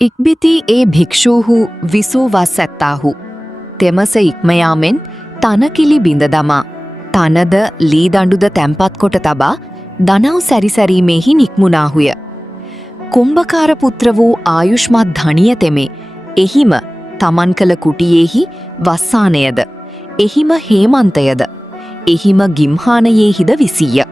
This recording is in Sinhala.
ඉක්බිති ඒ භික්ෂූහු විසූ වස් ඇත්තාහු. තෙමස ඉක්මයාමෙන් තනකිලි බිඳ දමා. තනද ලීදඬුද තැන්පත් කොට තබා දනව් සැරිසැරීමෙහි නික්මුණාහුය. කුම්භකාර පුත්‍ර වූ ආයුෂ්මත් ධනිය තෙමේ එහිම තමන් කළ කුටියෙහි වස්සානයද එහිම හේමන්තයද එහිම ගිම්හානයෙහිද විසීය.